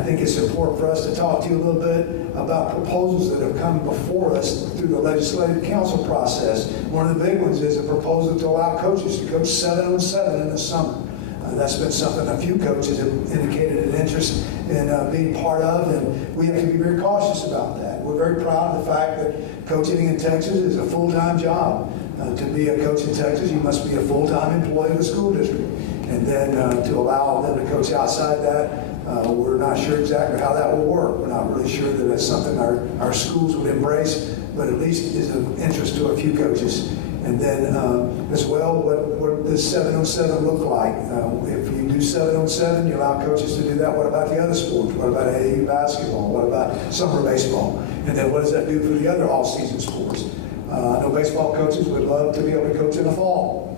I think it's important for us to talk to you a little bit about proposals that have come before us through the legislative council process. One of the big ones is a proposal to allow coaches to coach 7-on-7 in the summer. That's been something a few coaches have indicated an interest in being part of, and we have to be very cautious about that. We're very proud of the fact that coaching in Texas is a full-time job. To be a coach in Texas, you must be a full-time employee of the school district. And then to allow them to coach outside that, we're not sure exactly how that will work. We're not really sure that that's something our schools would embrace, but at least is of interest to a few coaches. And then as well, what does 7-on-7 look like? If you do 7-on-7, you allow coaches to do that. What about the other sports? What about AAU basketball? What about summer baseball? And then what does that do for the other all-season sports? I know baseball coaches would love to be able to coach in the fall.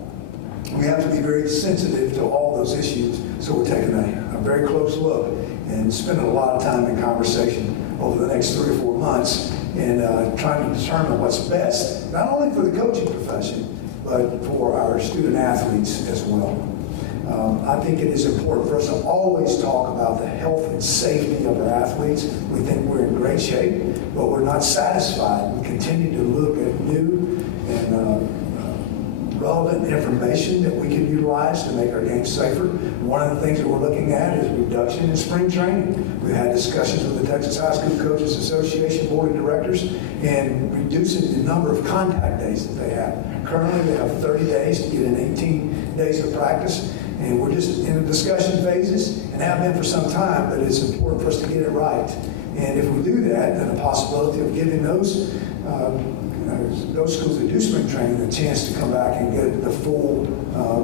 We have to be very sensitive to all those issues, so we're taking a very close look and spending a lot of time in conversation over the next 3 or 4 months and trying to determine what's best, not only for the coaching profession, but for our student athletes as well. I think it is important for us to always talk about the health and safety of our athletes. We think we're in great shape, but we're not satisfied. We continue to look at new and relevant information that we can utilize to make our games safer. One of the things that we're looking at is reduction in spring training. We've had discussions with the Texas High School Coaches Association Board of Directors and reducing the number of contact days that they have. Currently, they have 30 days to get in 18 days of practice, and we're just in the discussion phases and have been for some time, but it's important for us to get it right. And if we do that, then the possibility of giving those schools that do spring training a chance to come back and get the full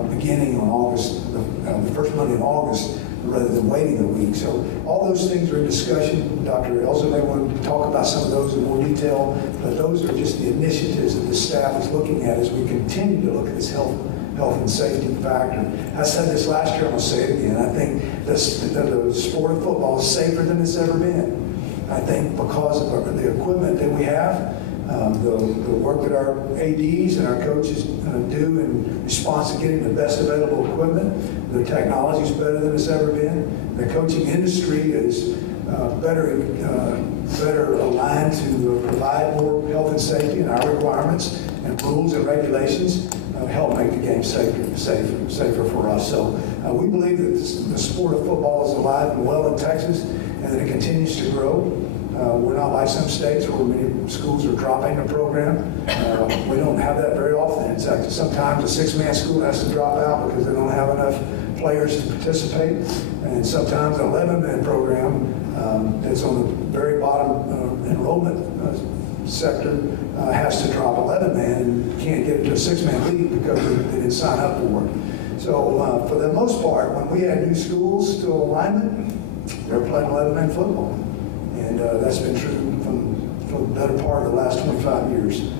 beginning on August, the first Monday in August, rather than waiting a week. So all those things are in discussion. Dr. Elza may want to talk about some of those in more detail, but those are just the initiatives that the staff is looking at as we continue to look at this health and safety factor. I said this last year, I'm going to say it again. I think the sport of football is safer than it's ever been. I think because of the equipment that we have, the work that our ADs and our coaches do in response to getting the best available equipment, the technology is better than it's ever been. The coaching industry is better aligned to provide more health and safety, and our requirements and rules and regulations help make the game safer for us. So we believe that the sport of football is alive and well in Texas, and that it continues to grow. We're not like some states where many schools are dropping the program. We don't have that very often. In fact, sometimes a 6-man school has to drop out because they don't have enough players to participate. And sometimes an 11-man program that's on the very bottom enrollment sector has to drop 11-man and can't get it to a 6-man league because they didn't sign up for it. So for the most part, when we add new schools to alignment, they're playing 11-man football. And that's been true from the better part of the last 25 years.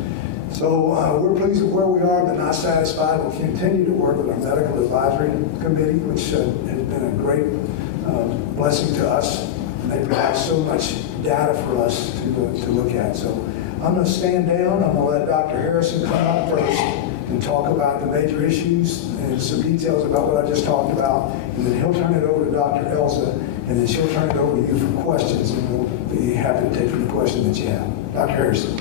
So we're pleased with where we are, but not satisfied. We'll continue to work with our medical advisory committee, which has been a great blessing to us. And they provide so much data for us to look at. So I'm going to stand down. I'm going to let Dr. Harrison come up first and talk about the major issues and some details about what I just talked about. And then he'll turn it over to Dr. Elza, and then she'll turn it over to you for questions, and we'll be happy to take any questions that you have. Dr. Harrison.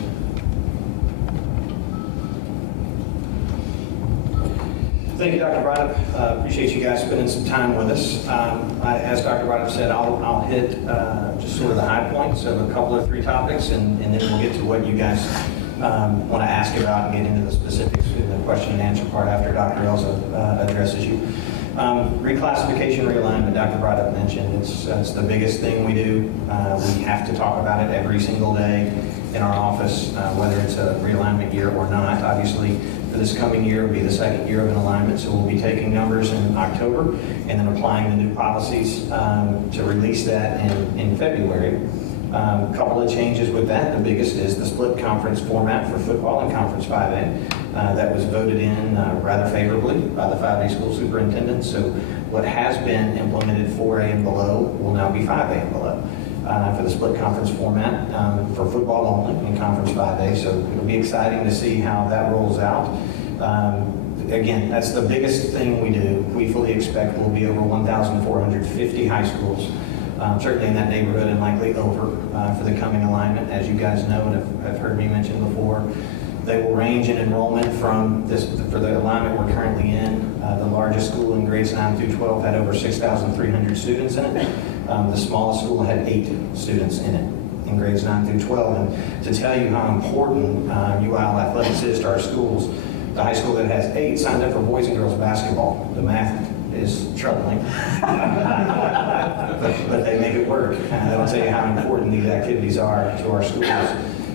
Thank you, Dr. Brydup. Appreciate you guys spending some time with us. As Dr. Brydup said, I'll hit just sort of the high points of a couple or 3 topics, and then we'll get to what you guys want to ask about and get into the specifics in the question and answer part after Dr. Elza addresses you. Reclassification, realignment, Dr. Brydup mentioned, it's the biggest thing we do. We have to talk about it every single day in our office, whether it's a realignment year or not. Obviously, for this coming year, will be the 2nd year of an alignment, so we'll be taking numbers in October and then applying the new policies to release that in February. A couple of changes with that. The biggest is the split conference format for football and Conference 5A. That was voted in rather favorably by the 5A school superintendents. So what has been implemented 4A and below will now be 5A and below for the split conference format for football only in Conference 5A. So it'll be exciting to see how that rolls out. Again, that's the biggest thing we do. We fully expect we'll be over 1,450 high schools certainly in that neighborhood and likely over for the coming alignment. As you guys know and have heard me mention before, they will range in enrollment from for the alignment we're currently in. The largest school in grades 9 through 12 had over 6,300 students in it. The smallest school had 8 students in it in grades 9 through 12. And to tell you how important UIL athletics is to our schools, the high school that has 8 signed up for boys and girls basketball. The math is troubling, but they make it work. That'll tell you how important these activities are to our schools.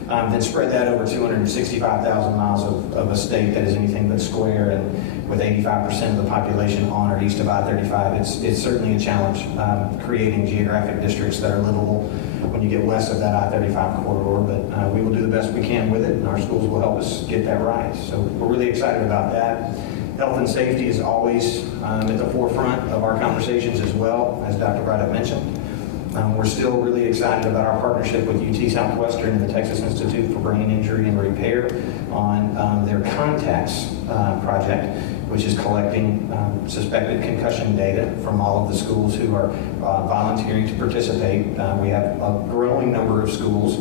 Then spread that over 265,000 miles of a state that is anything but square, and with 85% of the population on or east of I-35, it's certainly a challenge creating geographic districts that are livable when you get west of that I-35 corridor, but we will do the best we can with it, and our schools will help us get that right. So we're really excited about that. Health and safety is always at the forefront of our conversations as well, as Dr. Bright mentioned. We're still really excited about our partnership with UT Southwestern and the Texas Institute for Brain Injury and Repair on their Contacts project, which is collecting suspected concussion data from all of the schools who are volunteering to participate. We have a growing number of schools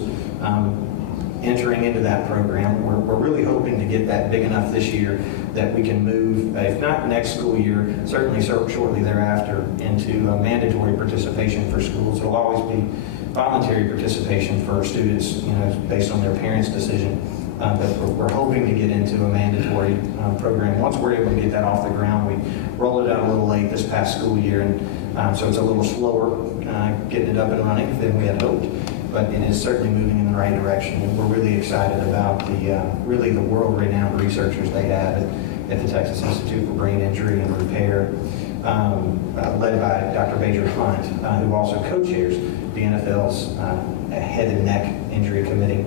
entering into that program. We're really hoping to get that big enough this year that we can move, if not next school year, certainly shortly thereafter, into a mandatory participation for schools. It'll always be voluntary participation for students, based on their parents' decision. But we're hoping to get into a mandatory program. Once we're able to get that off the ground, we rolled it out a little late this past school year, and so it's a little slower getting it up and running than we had hoped. But it is certainly moving in the right direction. And we're really excited about the world-renowned researchers they have at the Texas Institute for Brain Injury and Repair, led by Dr. Major Hunt, who also co-chairs the NFL's Head and Neck Injury Committee.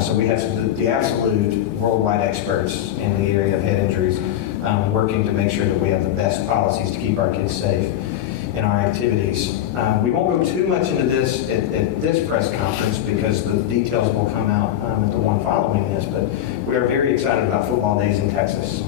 So we have the absolute worldwide experts in the area of head injuries working to make sure that we have the best policies to keep our kids safe in our activities. We won't go too much into this at this press conference because the details will come out at the one following this, but we are very excited about football days in Texas.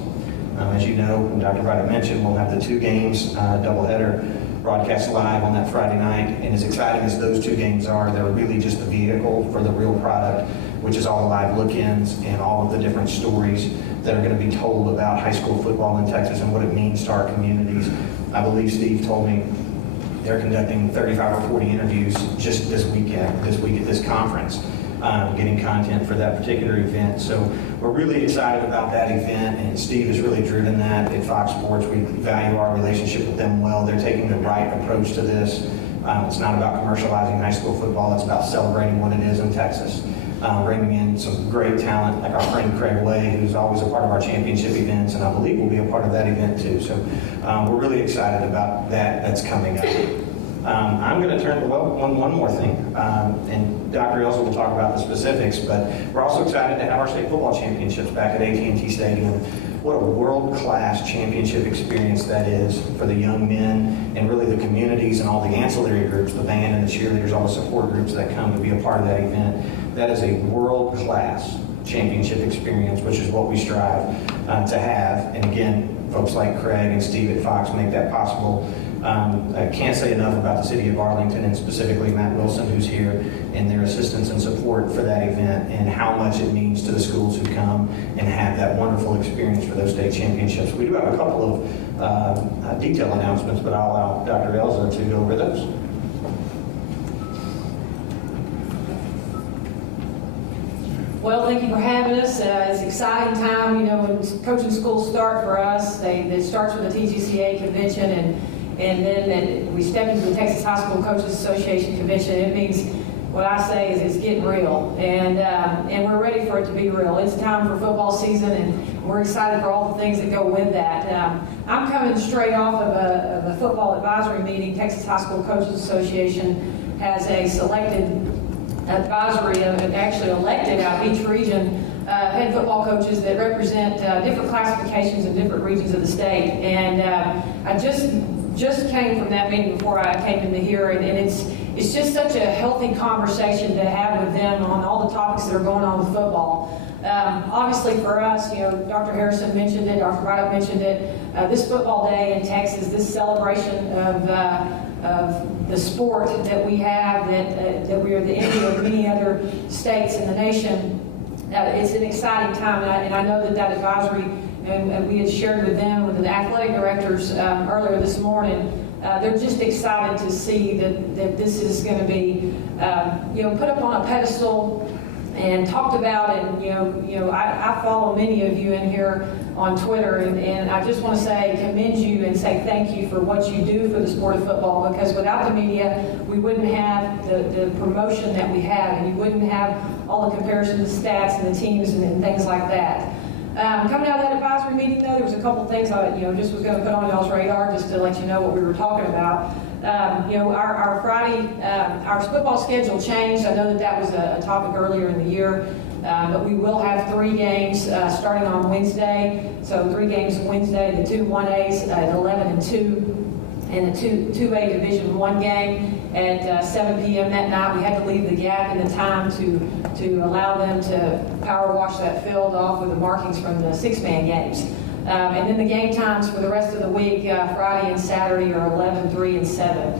As you know, and Dr. Bright mentioned, we'll have the 2 games, doubleheader, broadcast live on that Friday night, and as exciting as those 2 games are, they're really just the vehicle for the real product, which is all the live look-ins and all of the different stories that are going to be told about high school football in Texas and what it means to our communities. I believe Steve told me they're conducting 35 or 40 interviews just this week at this conference, getting content for that particular event. So we're really excited about that event, and Steve has really driven that at Fox Sports. We value our relationship with them well. They're taking the right approach to this. It's not about commercializing high school football. It's about celebrating what it is in Texas. Bringing in some great talent like our friend Craig Way, who's always a part of our championship events, and I believe will be a part of that event too. So we're really excited about that's coming up. I'm going to turn, one more thing, and Dr. Elsa will talk about the specifics, but we're also excited to have our state football championships back at AT&T Stadium. What a world-class championship experience that is for the young men and really the communities and all the ancillary groups, the band and the cheerleaders, all the support groups that come to be a part of that event. That is a world-class championship experience, which is what we strive to have. And again, folks like Craig and Steve at Fox make that possible. I can't say enough about the city of Arlington and specifically Matt Wilson, who's here, and their assistance and support for that event and how much it means to the schools who come and have that wonderful experience for those state championships. We do have a couple of detailed announcements, but I'll allow Dr. Elza to go over those. Well, thank you for having us. It's an exciting time, when coaching schools start for us. It starts with the THSCA Convention, and then we step into the Texas High School Coaches Association Convention. It means, what I say is it's getting real, and we're ready for it to be real. It's time for football season, and we're excited for all the things that go with that. I'm coming straight off of a football advisory meeting. Texas High School Coaches Association has a selected advisory, actually elected out of each region, head football coaches that represent different classifications in different regions of the state. And I just came from that meeting before I came into here, and it's just such a healthy conversation to have with them on all the topics that are going on with football. Obviously for us, Dr. Harrison mentioned it, Dr. Bright mentioned it, this football day in Texas, this celebration of of the sport that we have, that we are the envy of many other states in the nation. It's an exciting time, and I know that advisory, and we had shared with them, with the athletic directors earlier this morning. They're just excited to see that this is going to be, put up on a pedestal and talked about. And I follow many of you in here on Twitter, and I just want to commend you and say thank you for what you do for the sport of football, because without the media, we wouldn't have the promotion that we have, and you wouldn't have all the comparison of stats and the teams and things like that. Coming out of that advisory meeting, though, there was a couple things I just was going to put on y'all's radar just to let you know what we were talking about. Our Friday, our football schedule changed. I know that was a topic earlier in the year, but we will have 3 games starting on Wednesday. So 3 games Wednesday, the 2 1As at 11 and 2, and the 2A Division I game at 7 p.m. that night. We had to leave the gap in the time to allow them to power wash that field off with the markings from the 6-man games. And then the game times for the rest of the week, Friday and Saturday, are 11, 3, and 7.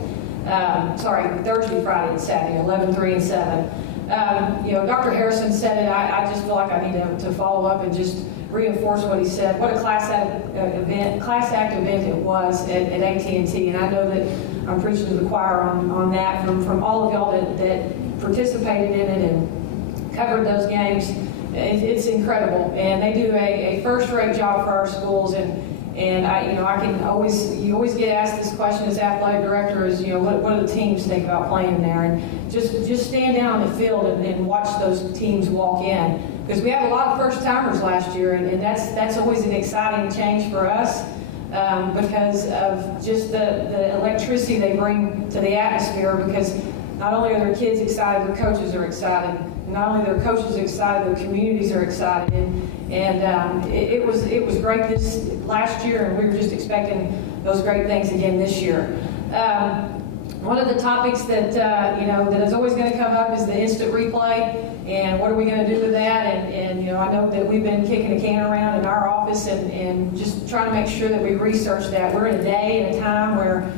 Thursday, Friday, and Saturday, 11, 3, and 7. Dr. Harrison said it. I just feel like I need to follow up and just reinforce what he said. What a class act event it was at AT&T, and I know that I'm preaching to the choir on that from all of y'all that participated in it and covered those games. It's incredible, and they do a first-rate job for our schools. And you always get asked this question as athletic director is, what do the teams think about playing there? And just stand down on the field and watch those teams walk in. Because we had a lot of first-timers last year, and that's always an exciting change for us because of just the electricity they bring to the atmosphere. Because not only are their kids excited, their coaches are excited. Not only their coaches are excited, their communities are excited. And it was great this last year, and we were just expecting those great things again this year. One of the topics that that is always going to come up is the instant replay, and what are we going to do with that? And I know that we've been kicking a can around in our office and just trying to make sure that we research that. We're in a day and a time where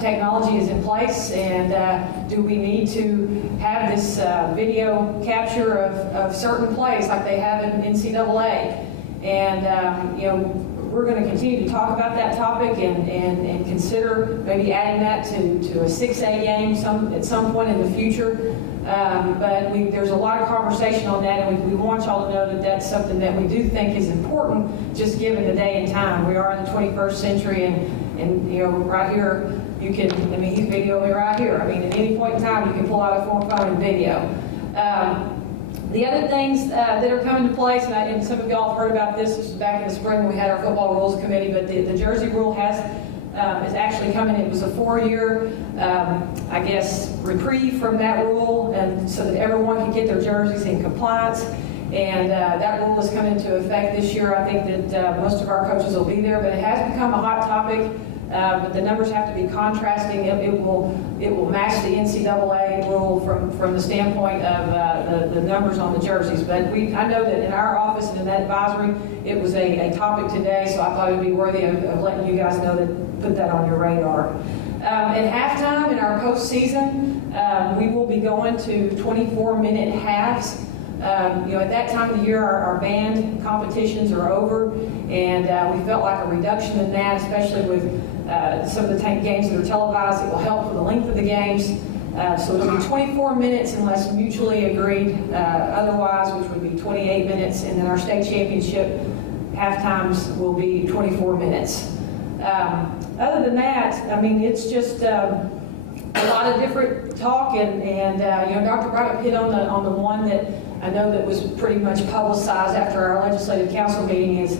technology is in place, and do we need to have this video capture of certain plays like they have in NCAA? And we're going to continue to talk about that topic and consider maybe adding that to a 6A game at some point in the future. But there's a lot of conversation on that, and we want y'all to know that that's something that we do think is important, just given the day and time. We are in the 21st century, and right here, he's videoing me right here. At any point in time, you can pull out a phone and video. The other things that are coming to place, and some of y'all have heard about this was back in the spring when we had our football rules committee, but the jersey rule is actually coming. It was a 4-year, reprieve from that rule, and so that everyone can get their jerseys in compliance. And that rule is coming into effect this year. I think that most of our coaches will be there, but it has become a hot topic. But the numbers have to be contrasting. It will match the NCAA rule from the standpoint of the numbers on the jerseys. But I know that in our office and in that advisory, it was a topic today, so I thought it would be worthy of letting you guys know put that on your radar. At halftime in our postseason, we will be going to 24-minute halves. At that time of the year, our band competitions are over, and we felt like a reduction in that, especially with some of the games that are televised. It will help with the length of the games. So it'll be 24 minutes unless mutually agreed otherwise, which would be 28 minutes, and then our state championship halftimes will be 24 minutes. Other than that, it's just a lot of different talk, and Dr. Bright hit on the one that I know that was pretty much publicized after our legislative council meeting is,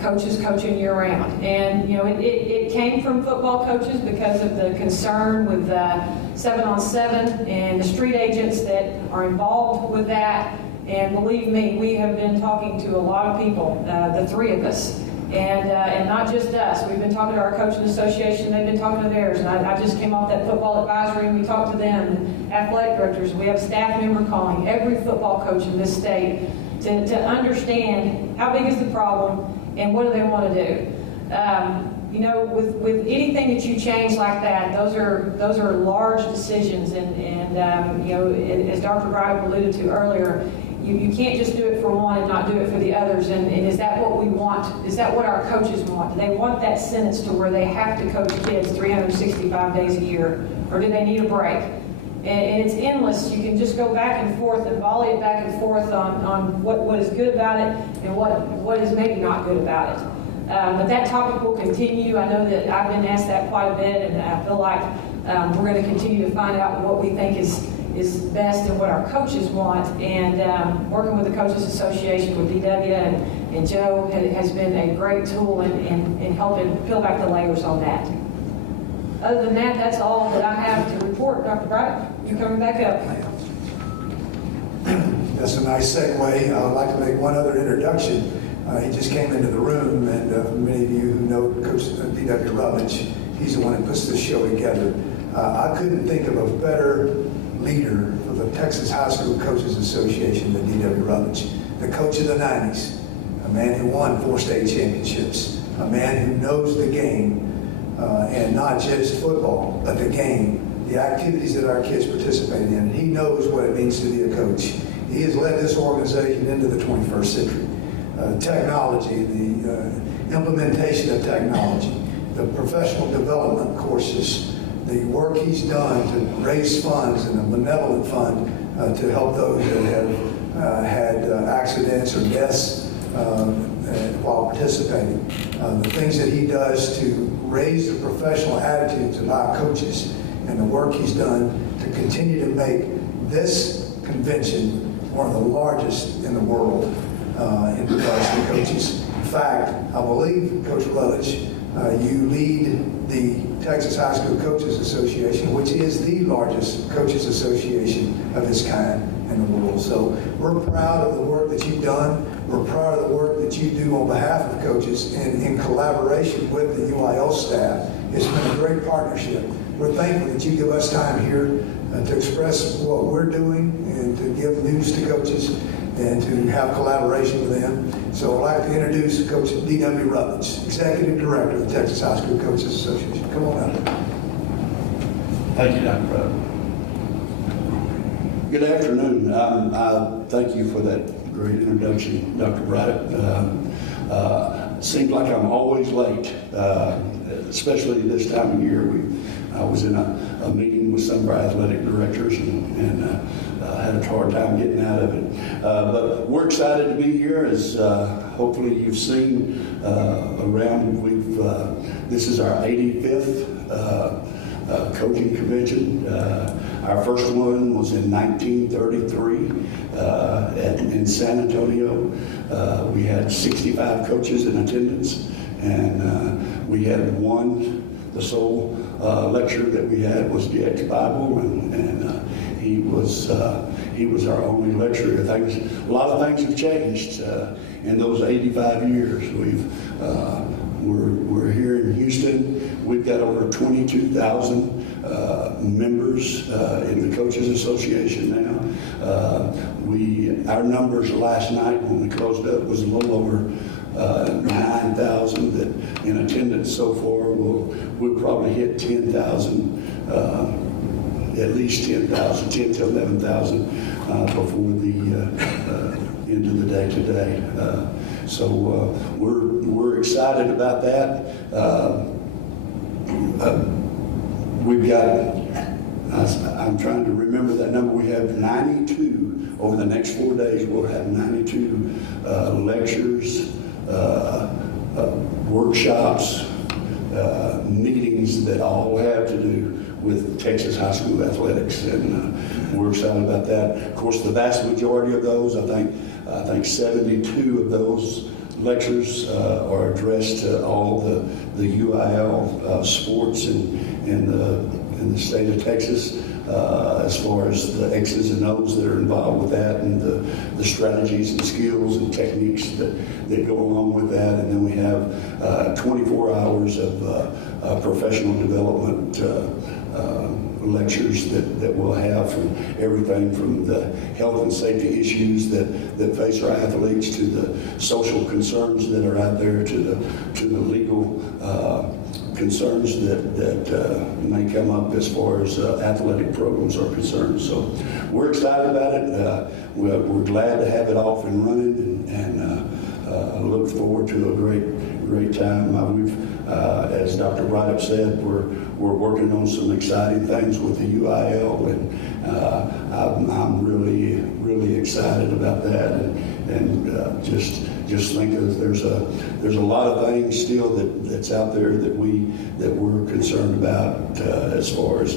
coaches coaching year-round. And, it came from football coaches because of the concern with 7-on-7 and the street agents that are involved with that. And believe me, we have been talking to a lot of people, the 3 of us. And not just us. We've been talking to our coaching association. They've been talking to theirs. And I just came off that football advisory, and we talked to them, and athletic directors. We have a staff member calling every football coach in this state to understand how big is the problem and what do they want to do. You know, with anything that you change like that, those are large decisions, and you know, as Dr. Gridiron alluded to earlier, you can't just do it for one and not do it for the others. And is that what we want? Is that what our coaches want? Do they want that sentence to where they have to coach kids 365 days a year, or do they need a break? And it's endless. You can just go back and forth and volley it back and forth on what is good about it and what is maybe not good about it. But that topic will continue. I know that I've been asked that quite a bit, and I feel like we're going to continue to find out what we think is best and what our coaches want. And working with the Coaches Association with DW and Joe has been a great tool in helping peel back the layers on that. Other than that, that's all that I have to report. Dr. Bright, you coming back up? That's a nice segue. I'd like to make one other introduction. He just came into the room, and for many of you who know Coach D.W. Rutledge, he's the one who puts this show together. I couldn't think of a better leader for the Texas High School Coaches Association than D.W. Rutledge, the coach of the 90s, a man who won 4 state championships, a man who knows the game, and not just football, but the game, the activities that our kids participate in. And he knows what it means to be a coach. He has led this organization into the 21st century. Technology, the implementation of technology, the professional development courses, the work he's done to raise funds and a benevolent fund to help those that have had accidents or deaths while participating. The things that he does to raise the professional attitudes of our coaches, and the work he's done to continue to make this convention one of the largest in the world in regards to coaches. In fact, I believe, Coach Rutledge, you lead the Texas High School Coaches Association, which is the largest coaches association of its kind in the world. So we're proud of the work that you've done. We're proud of the work that you do on behalf of coaches and in collaboration with the UIL staff. It's been a great partnership. We're thankful that you give us time here to express what we're doing and to give news to coaches and to have collaboration with them. So I'd like to introduce Coach D.W. Rutledge, Executive Director of the Texas High School Coaches Association. Come on up. Thank you, Dr. Braddock. Good afternoon. I thank you for that great introduction, Dr. Braddock. Seems like I'm always late, especially this time of year. I was in a meeting with some of our athletic directors and had a hard time getting out of it. But we're excited to be here, as hopefully you've seen around. This is our 85th coaching convention. Our first one was in 1933 in San Antonio. We had 65 coaches in attendance, and we had the sole lecture that we had was DX Bible, and he was our only lecturer. A lot of things have changed in those 85 years. We're here in Houston. We've got over 22,000 members in the Coaches Association now. Our numbers last night when we closed up was a little over 9,000 that in attendance so far. We'll probably hit 10,000, at least 10,000, 10 to 11,000 before the end of the day today. So we're excited about that. We've got, I'm trying to remember that number. We have 92 over the next 4 days. We'll have 92 lectures, workshops, meetings that all have to do with Texas high school athletics, and we're excited about that. Of course, the vast majority of those, I think 72 of those lectures are addressed to all the UIL sports in the state of Texas. as far as the X's and O's that are involved with that, and the strategies and skills and techniques that go along with that. And then we have 24 hours of professional development lectures that we'll have, from everything from the health and safety issues that face our athletes, to the social concerns that are out there, to the legal concerns that may come up as far as athletic programs are concerned. So we're excited about it. We're glad to have it off and running, and look forward to a great time. As Dr. Brydup said, we're working on some exciting things with the UIL, and I'm really excited about that, and just think that there's a lot of things still that's out there that we're concerned about as far as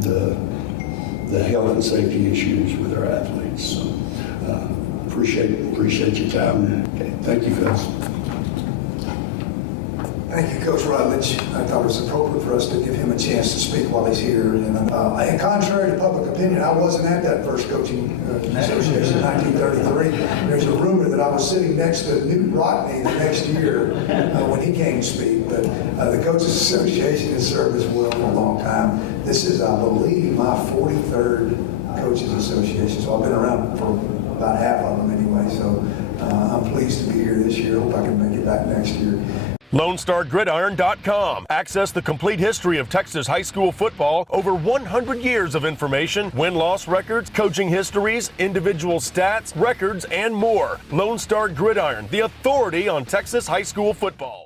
the health and safety issues with our athletes. So appreciate your time. Okay, thank you, guys. Thank you, Coach Rutledge. I thought it was appropriate for us to give him a chance to speak while he's here. And contrary to public opinion, I wasn't at that first coaching association in 1933. There's a rumor that I was sitting next to Newt Rockney the next year when he came to speak. But the Coaches Association has served us well for a long time. This is, I believe, my 43rd Coaches Association. So I've been around for about half of them anyway. So I'm pleased to be here this year. Hope I can make it back next year. LoneStarGridiron.com. Access the complete history of Texas high school football, over 100 years of information, win-loss records, coaching histories, individual stats, records, and more. Lone Star Gridiron, the authority on Texas high school football.